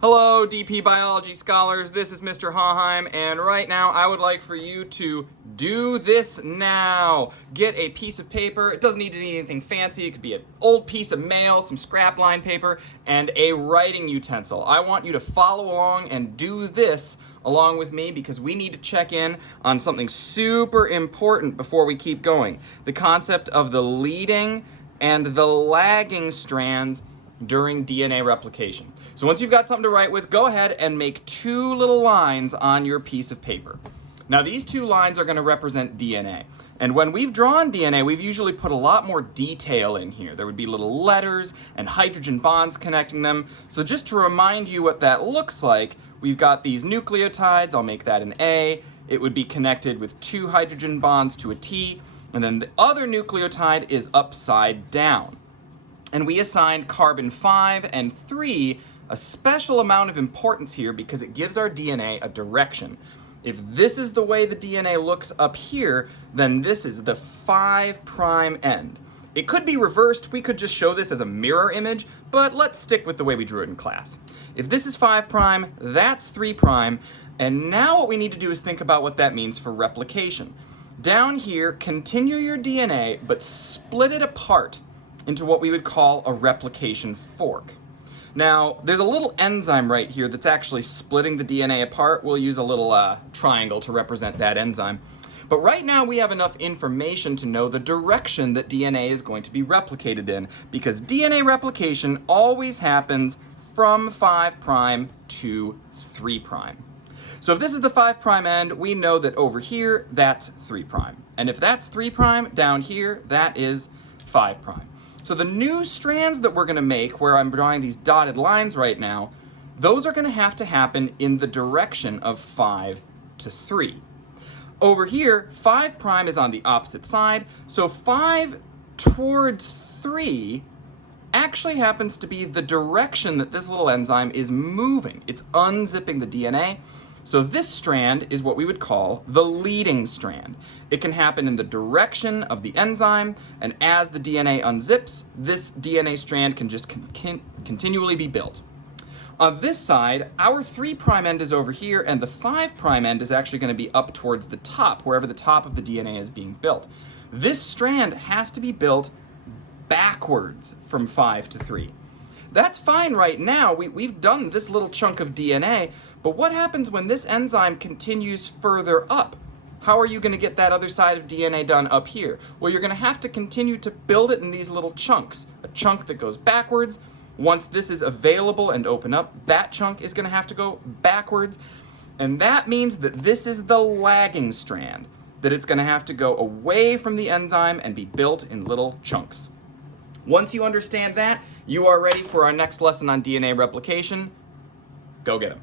Hello, DP Biology scholars. This is Mr. Hauheim, and right now I would like for you to do this now. Get a piece of paper. It doesn't need to be anything fancy. It could be an old piece of mail, some scrap line paper, and a writing utensil. I want you to follow along and do this along with me because we need to check in on something super important before we keep going. The concept of the leading and the lagging strands during DNA replication. So once you've got something to write with, go ahead and make two little lines on your piece of paper. Now these two lines are going to represent DNA. And when we've drawn DNA, we've usually put a lot more detail in here. There would be little letters and hydrogen bonds connecting them. So just to remind you what that looks like, we've got these nucleotides. I'll make that an A. It would be connected with two hydrogen bonds to a T. And then the other nucleotide is upside down. And we assigned carbon 5 and 3 a special amount of importance here because it gives our DNA a direction. If this is the way the DNA looks up here, then this is the 5' end. It could be reversed. We could just show this as a mirror image, but let's stick with the way we drew it in class. If this is 5', that's 3', and now what we need to do is think about what that means for replication. Down here, continue your DNA, but split it apart into what we would call a replication fork. Now, there's a little enzyme right here that's actually splitting the DNA apart. We'll use a little triangle to represent that enzyme. But right now we have enough information to know the direction that DNA is going to be replicated in, because DNA replication always happens from 5' to 3'. So if this is the 5' end, we know that over here, that's 3'. And if that's 3' down here, that is 5'. So the new strands that we're going to make, where I'm drawing these dotted lines right now, those are going to have to happen in the direction of 5 to 3. Over here, 5' is on the opposite side, so 5 towards 3 actually happens to be the direction that this little enzyme is moving. It's unzipping the DNA. So this strand is what we would call the leading strand. It can happen in the direction of the enzyme, and as the DNA unzips, this DNA strand can just continually be built. On this side, our 3' end is over here, and the 5' end is actually going to be up towards the top, wherever the top of the DNA is being built. This strand has to be built backwards from 5 to 3. That's fine right now. We've done this little chunk of DNA, but what happens when this enzyme continues further up? How are you going to get that other side of DNA done up here? Well, you're going to have to continue to build it in these little chunks. A chunk that goes backwards. Once this is available and open up, that chunk is going to have to go backwards. And that means that this is the lagging strand, that it's going to have to go away from the enzyme and be built in little chunks. Once you understand that, you are ready for our next lesson on DNA replication. Go get 'em.